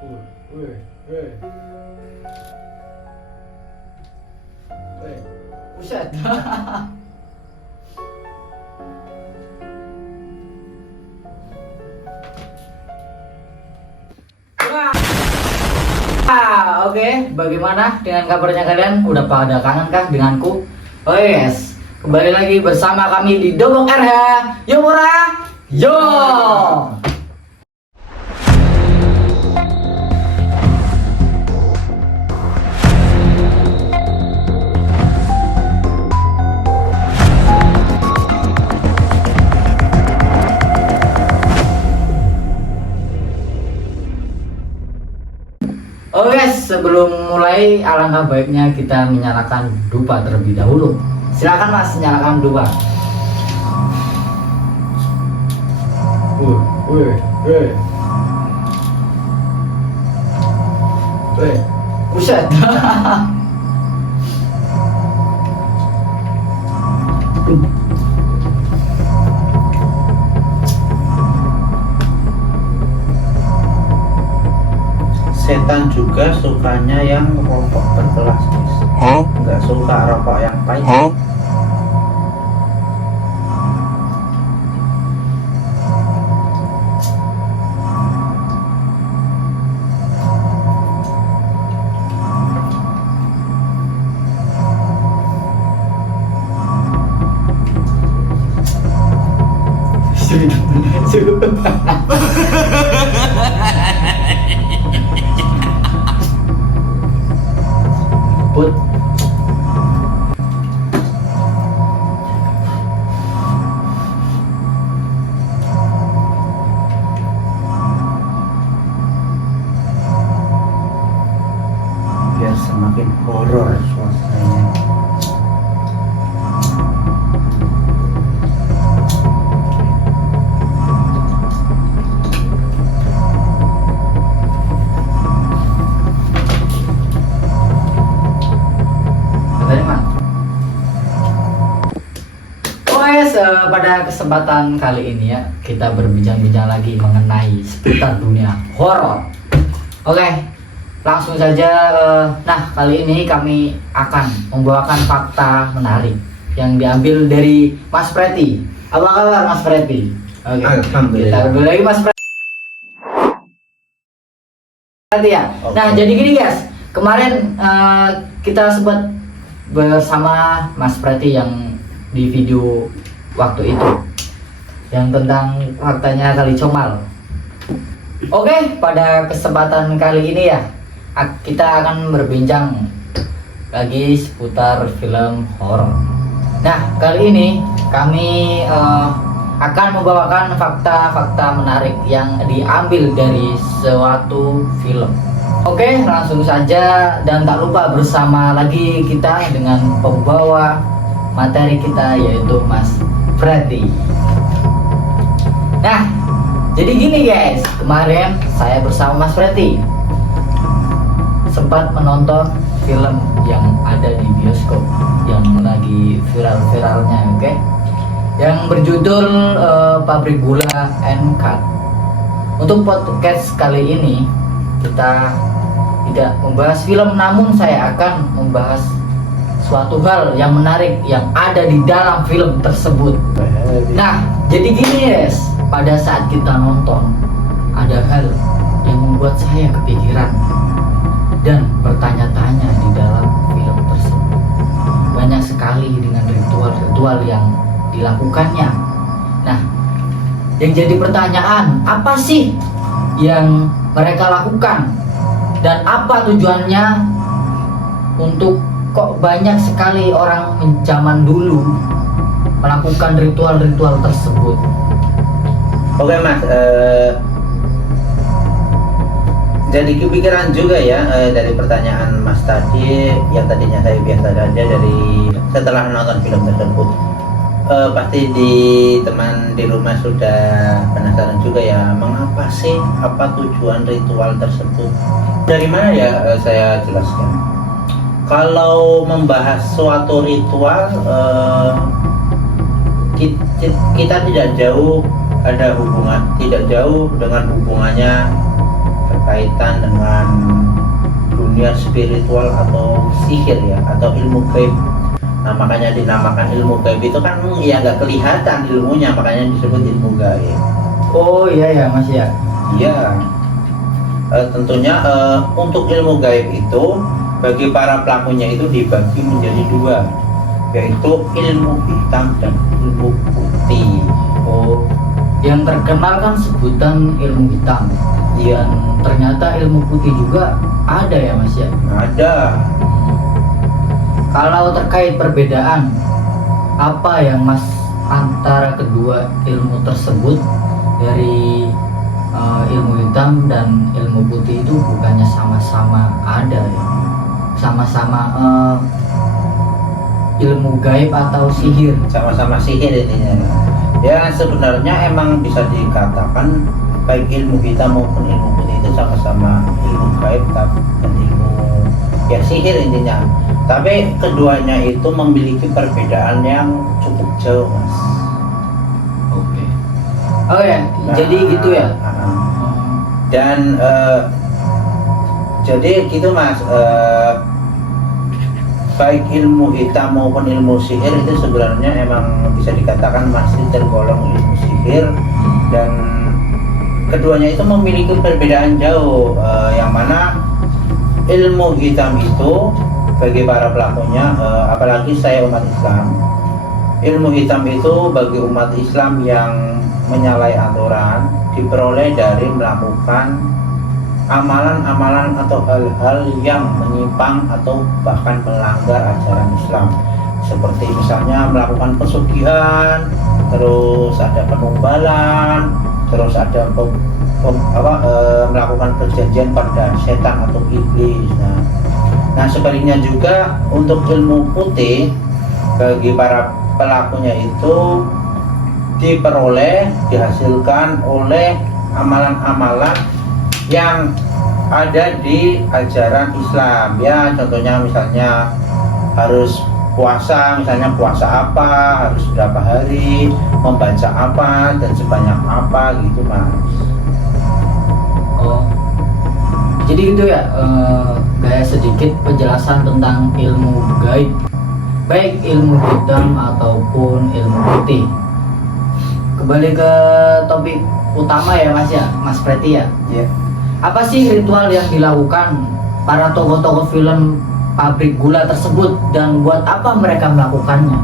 Wih, wih. Wih, buset. Oke, bagaimana dengan kabarnya kalian? Udah pada kangen kah denganku? Oh yes, kembali lagi bersama kami di Dobok RH. Yo murah, yo. Oh guys, sebelum mulai alangkah baiknya kita menyalakan dupa terlebih dahulu. Silakan Mas, nyalakan dupa. Wih. Buset. Setan juga sukanya yang rokok berkelas, guys. Nggak suka rokok yang pahit. Put. Biar semakin horor suasananya. Pada kesempatan kali ini ya, kita berbincang-bincang lagi mengenai seputar dunia horor. Oke, langsung saja. Nah, kali ini kami akan membawakan fakta menarik yang diambil dari Mas Preti. Apa kabar Mas Preti? Oke, Alhamdulillah. kita kembali lagi Mas Preti ya. Oke. Nah, jadi gini guys, kemarin kita sempat bersama Mas Preti yang di video waktu itu yang tentang faktanya Kali Comal. Oke, pada kesempatan kali ini ya kita akan berbincang lagi seputar film horor. Nah, kali ini kami akan membawakan fakta-fakta menarik yang diambil dari suatu film. Oke, langsung saja dan tak lupa bersama lagi kita dengan pembawa materi kita yaitu Mas Preti. Nah, jadi gini guys, kemarin saya bersama Mas Preti sempat menonton film yang ada di bioskop yang lagi viral-viralnya, oke? Yang berjudul Pabrik Gula and Cut. Untuk podcast kali ini kita tidak membahas film, namun saya akan membahas suatu hal yang menarik yang ada di dalam film tersebut. Nah, jadi gini guys, pada saat kita nonton ada hal yang membuat saya kepikiran dan bertanya-tanya di dalam film tersebut. Banyak sekali dengan ritual-ritual yang dilakukannya. Nah, yang jadi pertanyaan, apa sih yang mereka lakukan dan apa tujuannya? Untuk kok banyak sekali orang zaman dulu melakukan ritual-ritual tersebut? Oke Mas, jadi kepikiran juga ya dari pertanyaan Mas tadi, yang tadinya saya biasa saja dari setelah menonton film tersebut. Pasti di teman di rumah sudah penasaran juga ya, mengapa sih, apa tujuan ritual tersebut? Dari mana ya, saya jelaskan. Kalau membahas suatu ritual, kita tidak jauh dengan hubungannya berkaitan dengan dunia spiritual atau sihir ya, atau ilmu gaib. Nah, makanya dinamakan ilmu gaib itu kan ya nggak kelihatan ilmunya, makanya disebut ilmu gaib. Oh iya ya Mas ya. Iya. Tentunya untuk ilmu gaib itu bagi para pelakunya itu dibagi menjadi dua, yaitu ilmu hitam dan ilmu putih. Oh, yang terkenal kan sebutan ilmu hitam. Iya. Dan ternyata ilmu putih juga ada ya Mas ya. Ada. Kalau terkait perbedaan, apa yang Mas antara kedua ilmu tersebut dari ilmu hitam dan ilmu putih itu bukannya sama-sama ada ya? Sama-sama ilmu gaib atau sihir? Sama-sama sihir intinya. Ya sebenarnya emang bisa dikatakan baik ilmu hitam maupun ilmu putih itu sama-sama ilmu gaib dan ilmu ya sihir intinya. Tapi keduanya itu memiliki perbedaan yang cukup jauh, Mas. Oke. Oh ya, jadi gitu ya. Dan jadi gitu Mas. Baik ilmu hitam maupun ilmu sihir itu sebenarnya emang bisa dikatakan masih tergolong ilmu sihir, dan keduanya itu memiliki perbedaan jauh. Yang mana ilmu hitam itu bagi para pelakunya, apalagi saya umat Islam, ilmu hitam itu bagi umat Islam yang menyalahi aturan diperoleh dari melakukan amalan-amalan atau hal-hal yang menyimpang atau bahkan melanggar ajaran Islam, seperti misalnya melakukan pesugihan, terus ada penumbalan, terus ada melakukan perjanjian pada setan atau iblis. Nah sebaliknya juga untuk ilmu putih bagi para pelakunya itu dihasilkan oleh amalan-amalan yang ada di ajaran Islam ya. Contohnya misalnya harus puasa, misalnya puasa apa, harus berapa hari, membaca apa, dan sebanyak apa gitu Mas. Oh, jadi gitu ya. Kayak sedikit penjelasan tentang ilmu gaib, baik ilmu hitam ataupun ilmu putih. Kembali ke topik utama ya Mas ya, Mas Preti ya. Iya. Apa sih ritual yang dilakukan para tokoh-tokoh film pabrik gula tersebut dan buat apa mereka melakukannya?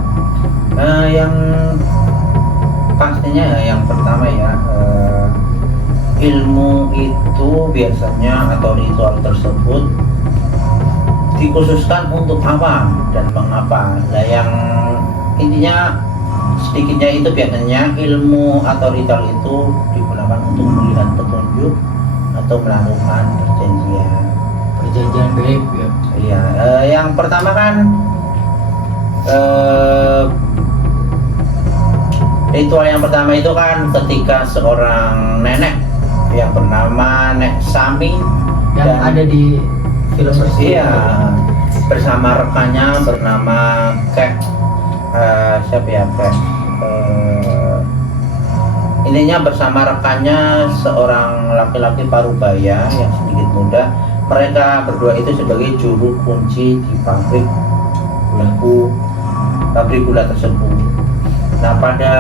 Yang pastinya yang pertama ya, ilmu itu biasanya atau ritual tersebut dikhususkan untuk apa dan mengapa. Nah yang intinya sedikitnya itu biasanya ilmu atau ritual itu digunakan untuk melihat petunjuk atau melakukan Perjanjian gaib ya. Iya, yang pertama kan ritual yang pertama itu kan ketika seorang nenek yang bernama Nek Sami Yang dan ada di film tersebut. iya, bersama rekannya bernama Kek siapa ya Kek intinya bersama rekannya seorang laki-laki parubaya yang sedikit muda. Mereka berdua itu sebagai juru kunci di pabrik gula tersebut. Nah pada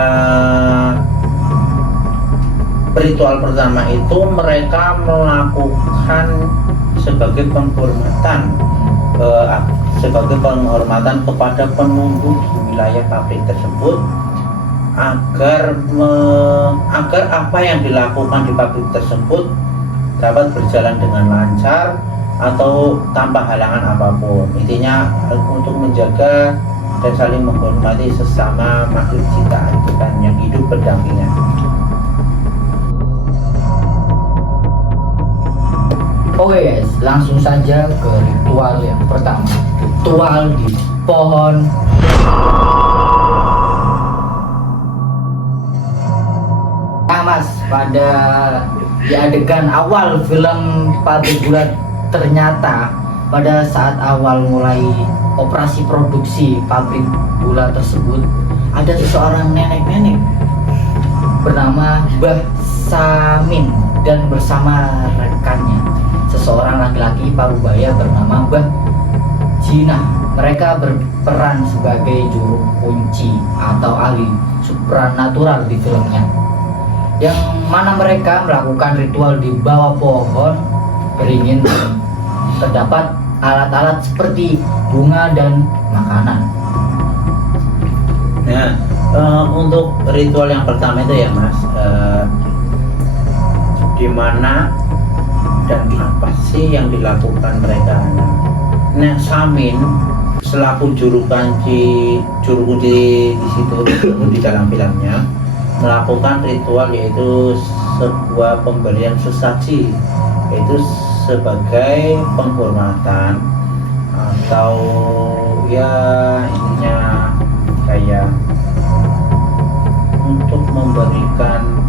ritual pertama itu mereka melakukan sebagai penghormatan kepada penunggu di wilayah pabrik tersebut, agar apa yang dilakukan di pabrik tersebut dapat berjalan dengan lancar atau tanpa halangan apapun. Intinya untuk menjaga dan saling menghormati sesama makhluk ciptaan Tuhan yang hidup berdampingan. Oke guys, langsung saja ke ritual yang pertama. Ritual di pohon. Nah Mas, pada di adegan awal film pabrik gula, ternyata pada saat awal mulai operasi produksi pabrik gula tersebut ada seseorang nenek-nenek bernama Mbah Samin dan bersama rekannya seorang laki-laki parubaya bernama Mbah Jinah. Mereka berperan sebagai juru kunci atau ahli supranatural di filmnya, yang mana mereka melakukan ritual di bawah pohon beringin. Terdapat alat-alat seperti bunga dan makanan. Nah, untuk ritual yang pertama itu ya Mas, di mana dan apa sih yang dilakukan mereka? Nah, Samin selaku juru kunci di situ di dalam filmnya melakukan ritual, yaitu sebuah pemberian sesaji, yaitu sebagai penghormatan atau ya intinya kayak untuk memberikan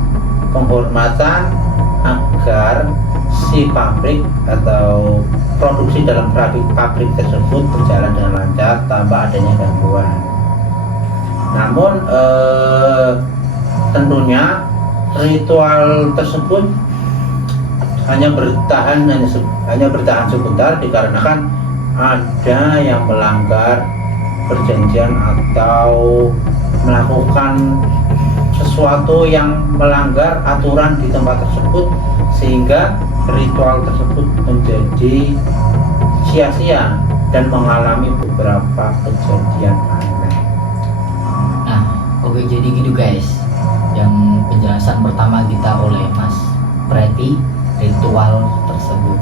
penghormatan agar si pabrik atau produksi dalam pabrik tersebut berjalan dengan lancar tanpa adanya gangguan. Namun tentunya ritual tersebut hanya bertahan sebentar, dikarenakan ada yang melanggar perjanjian atau melakukan sesuatu yang melanggar aturan di tempat tersebut, sehingga ritual tersebut menjadi sia-sia dan mengalami beberapa kejadian aneh. Nah, oke, jadi gitu guys, yang penjelasan pertama kita oleh Mas Preti ritual tersebut.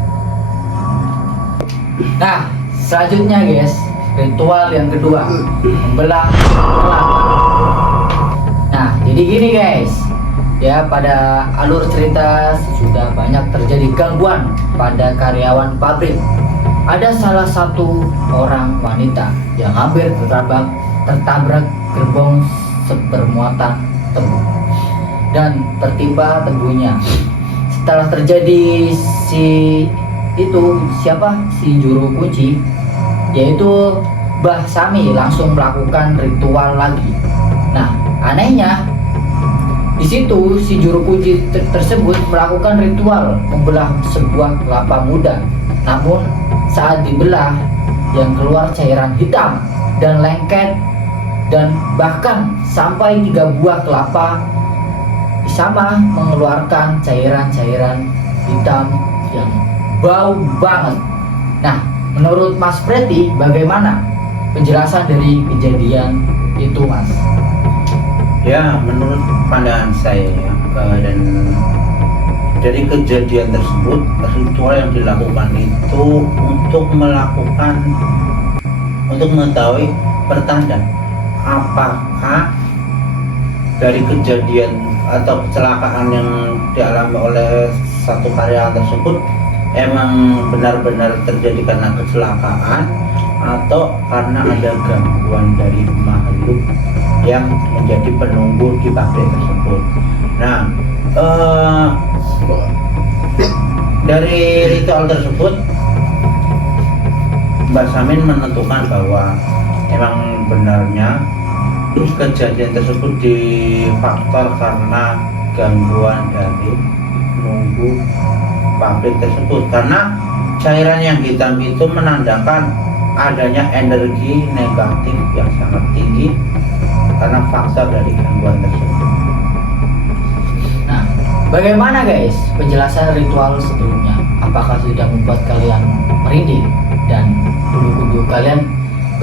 Nah, selanjutnya guys, ritual yang kedua, membelah kelapa. Nah, jadi gini guys, ya, pada alur cerita sudah banyak terjadi gangguan pada karyawan pabrik. Ada salah satu orang wanita yang hampir tertabrak gerbong bermuatan tebu dan tertimpa tebunya. Setelah terjadi si juru kunci, yaitu Mbah Sami, langsung melakukan ritual lagi. Nah, anehnya di situ si juru kunci tersebut melakukan ritual membelah sebuah kelapa muda. Namun saat dibelah, yang keluar cairan hitam dan lengket, dan bahkan sampai 3 buah kelapa sama mengeluarkan cairan-cairan hitam yang bau banget. Nah, menurut Mas Preti, bagaimana penjelasan dari kejadian itu, Mas? Ya, menurut pandangan saya ya, dan dari kejadian tersebut, ritual yang dilakukan itu untuk mengetahui pertanda apakah dari kejadian atau kecelakaan yang dialami oleh satu karyawan tersebut emang benar-benar terjadi karena kecelakaan atau karena ada gangguan dari makhluk yang menjadi penunggu di pabrik tersebut. Nah, dari ritual tersebut Mbak Samin menentukan bahwa emang benarnya kejadian tersebut difaktor karena gangguan dari penunggu pabrik tersebut, karena cairan yang hitam itu menandakan adanya energi negatif yang sangat tinggi karena faktor dari gangguan tersebut. Nah, bagaimana guys penjelasan ritual sebelumnya? Apakah sudah membuat kalian merinding dan bulu kuduk kalian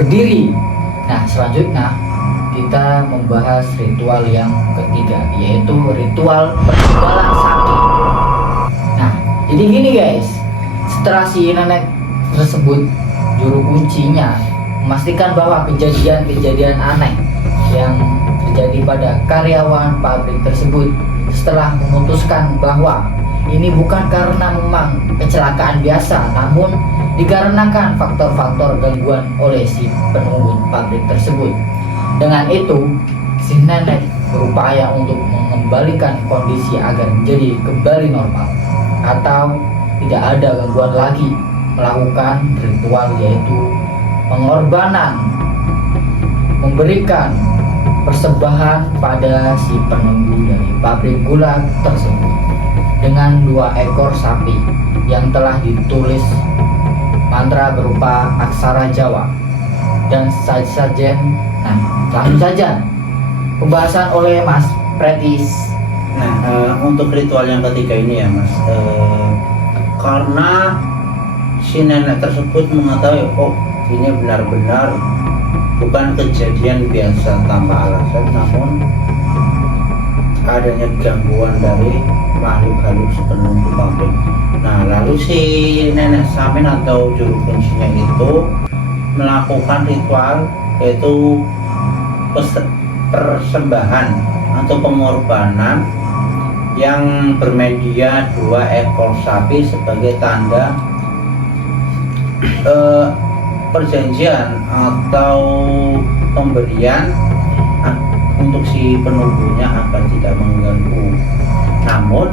berdiri? Nah, selanjutnya kita membahas ritual yang ketiga, yaitu ritual penanggalan sakit. Nah, jadi gini guys, setelah si nenek tersebut, juru kuncinya memastikan bahwa kejadian-kejadian aneh yang terjadi pada karyawan pabrik tersebut, setelah memutuskan bahwa ini bukan karena memang kecelakaan biasa, namun dikarenakan faktor-faktor gangguan oleh si penunggu pabrik tersebut. Dengan itu, si nenek berupaya untuk mengembalikan kondisi agar menjadi kembali normal atau tidak ada gangguan lagi, melakukan ritual yaitu pengorbanan, memberikan persembahan pada si penunggu dari pabrik gula tersebut dengan 2 ekor sapi yang telah ditulis mantra berupa aksara Jawa dan sajen. Nah, langsung saja pembahasan oleh Mas Pretis. Nah, untuk ritual yang ketiga ini ya Mas, karena si nenek tersebut mengetahui, oh ini benar-benar bukan kejadian biasa tanpa alasan, namun adanya gangguan dari makhluk halus penunggu pabrik. Nah, lalu si nenek Samin atau juru kuncinya itu melakukan ritual, yaitu persembahan atau pengorbanan yang bermedia 2 ekor sapi sebagai tanda perjanjian atau pemberian untuk si penunggunya agar tidak mengganggu. Namun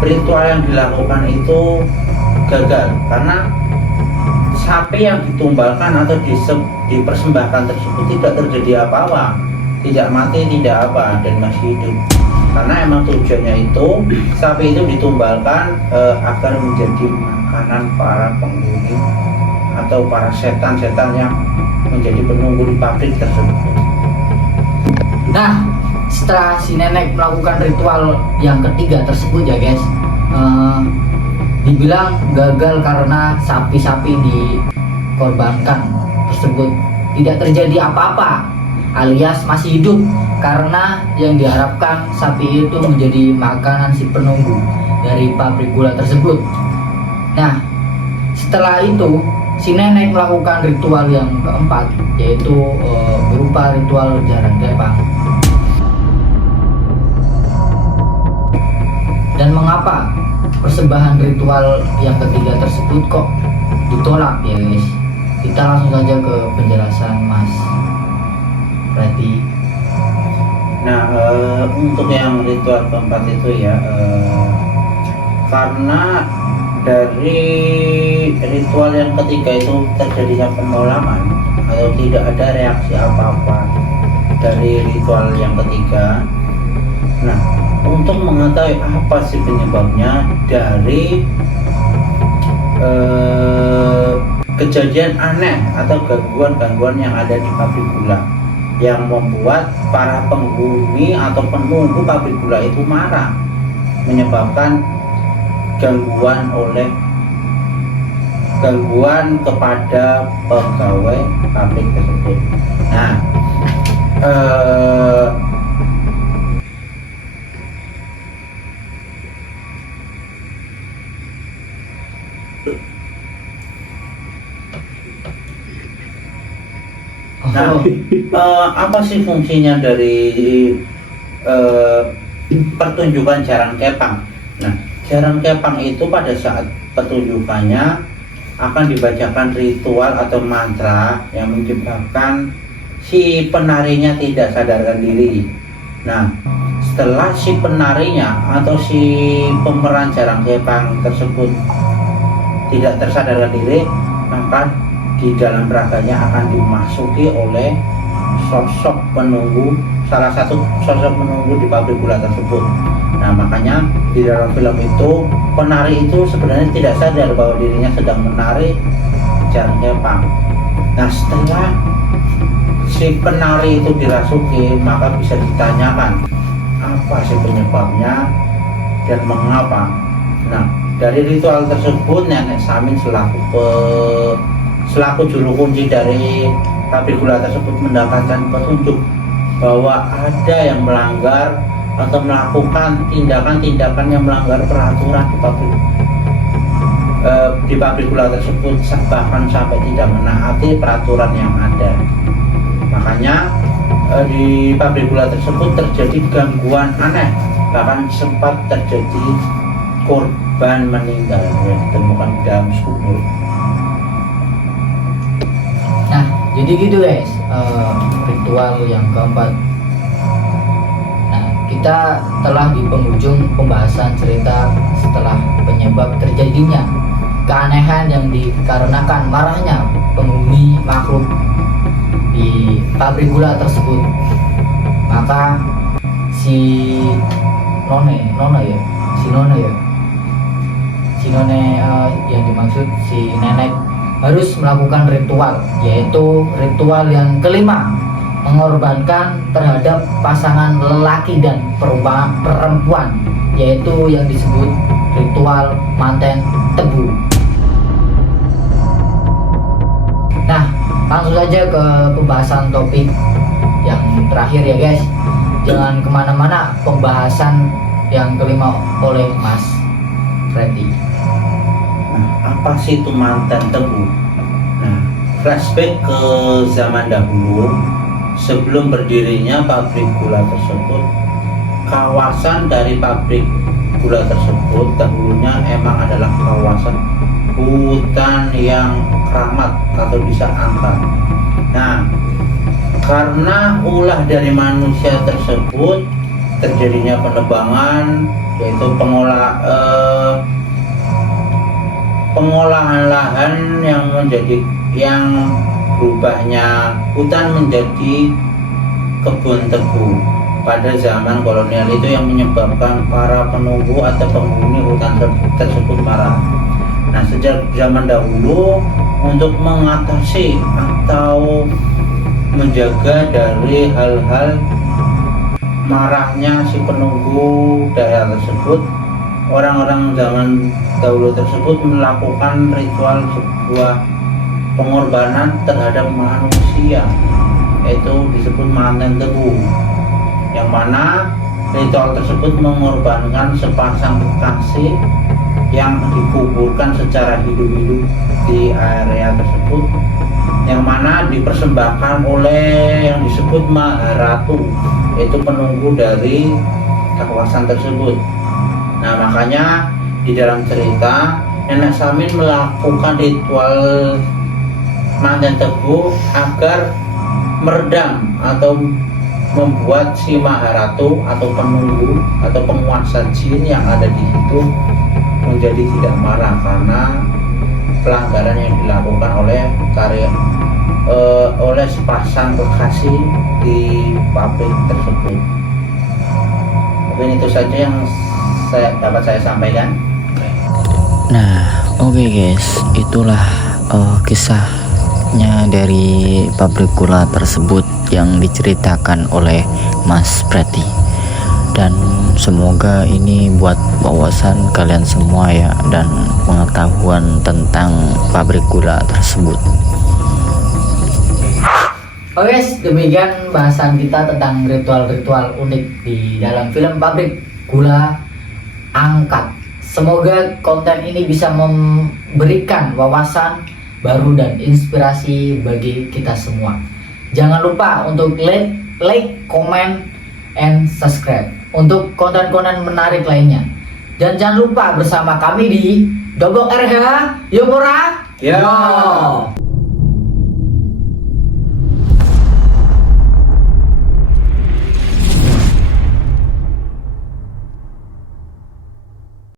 ritual yang dilakukan itu gagal karena sapi yang ditumbalkan atau dipersembahkan tersebut tidak terjadi apa-apa, tidak mati, tidak apa, dan masih hidup. Karena emang tujuannya itu sapi itu ditumbalkan agar menjadi makanan para penghuni atau para setan-setan yang menjadi penunggu di pabrik tersebut. Nah, setelah si nenek melakukan ritual yang ketiga tersebut ya guys, dibilang gagal karena sapi-sapi dikorbankan tersebut tidak terjadi apa-apa, alias masih hidup, karena yang diharapkan sapi itu menjadi makanan si penunggu dari pabrik gula tersebut. Nah, setelah itu si nenek melakukan ritual yang keempat, yaitu berupa ritual jarang kepang. Dan mengapa persembahan ritual yang ketiga tersebut kok ditolak ya guys? Kita langsung saja ke penjelasan Mas Preti. Nah, untuk yang ritual keempat itu ya, karena dari ritual yang ketiga itu terjadinya penolakan atau tidak ada reaksi apa-apa dari ritual yang ketiga. Nah, untuk mengetahui apa sih penyebabnya dari kejadian aneh atau gangguan-gangguan yang ada di pabrik gula yang membuat para penghuni atau penunggu pabrik gula itu marah, menyebabkan gangguan kepada pegawai pabrik tersebut. Nah, apa sih fungsinya dari pertunjukan jarang kepang? Nah, jarang kepang itu pada saat pertunjukannya akan dibacakan ritual atau mantra yang menyebabkan si penarinya tidak sadarkan diri. Nah, setelah si penarinya atau si pemeran jarang kepang tersebut tidak tersadarkan diri, maka di dalam raganya akan dimasuki oleh sosok penunggu, salah satu sosok penunggu di pabrik gula tersebut. Nah, makanya di dalam film itu penari itu sebenarnya tidak sadar bahwa dirinya sedang menari jarang kepang. Nah, setelah si penari itu dirasuki, maka bisa ditanyakan apa sih penyebabnya dan mengapa. Nah, dari ritual tersebut nenek Samin selaku juru kunci dari pabrik gula tersebut mendapatkan petunjuk bahwa ada yang melanggar atau melakukan tindakan-tindakan yang melanggar peraturan di pabrik gula tersebut, bahkan sampai tidak menaati peraturan yang ada. Makanya di pabrik gula tersebut terjadi gangguan aneh, bahkan sempat terjadi korban meninggal yang ditemukan di dalam sumur. Nah, jadi gitu guys, ritual yang keempat. Nah, kita telah di penghujung pembahasan cerita setelah penyebab terjadinya keanehan yang dikarenakan marahnya penghuni makhluk di pabrik gula tersebut. Maka si Nona Dinone yang dimaksud si nenek harus melakukan ritual, yaitu ritual yang kelima, mengorbankan terhadap pasangan lelaki dan perempuan, yaitu yang disebut ritual manten tebu. Nah, langsung saja ke pembahasan topik yang terakhir ya guys. Jangan kemana-mana, pembahasan yang kelima oleh Mas Freddy. Nah, apa sih itu manten tebu? Nah, flashback ke zaman dahulu, sebelum berdirinya pabrik gula tersebut, kawasan dari pabrik gula tersebut dahulunya emang adalah kawasan hutan yang keramat atau bisa angka. Nah, karena ulah dari manusia tersebut terjadinya penebangan, yaitu pengolahan lahan yang berubahnya hutan menjadi kebun tebu pada zaman kolonial itu yang menyebabkan para penunggu atau penghuni hutan tersebut marah. Nah, sejak zaman dahulu untuk mengatasi atau menjaga dari hal-hal marahnya si penunggu daerah tersebut, orang-orang zaman dahulu tersebut melakukan ritual sebuah pengorbanan terhadap manusia, yaitu disebut manten tebu, yang mana ritual tersebut mengorbankan sepasang kekasih yang dikuburkan secara hidup-hidup di area tersebut, yang mana dipersembahkan oleh yang disebut Maharatu, yaitu penunggu dari kawasan tersebut. Nah, makanya di dalam cerita Nenek Samin melakukan ritual manten tebu agar meredam atau membuat si Maharatu atau penunggu atau penguasa jin yang ada di situ menjadi tidak marah karena pelanggaran yang dilakukan oleh sepasang kekasih di pabrik tersebut. Mungkin itu saja yang dapat saya sampaikan. Nah, oke guys, itulah kisahnya dari pabrik gula tersebut yang diceritakan oleh Mas Preti. Dan semoga ini buat wawasan kalian semua ya, dan pengetahuan tentang pabrik gula tersebut. Oke guys, demikian bahasan kita tentang ritual-ritual unik di dalam film Pabrik Gula Angkat. Semoga konten ini bisa memberikan wawasan baru dan inspirasi bagi kita semua. Jangan lupa untuk like, comment, and subscribe untuk konten-konten menarik lainnya. Dan jangan lupa bersama kami di Dobok RH Yopora. Ya. Yo.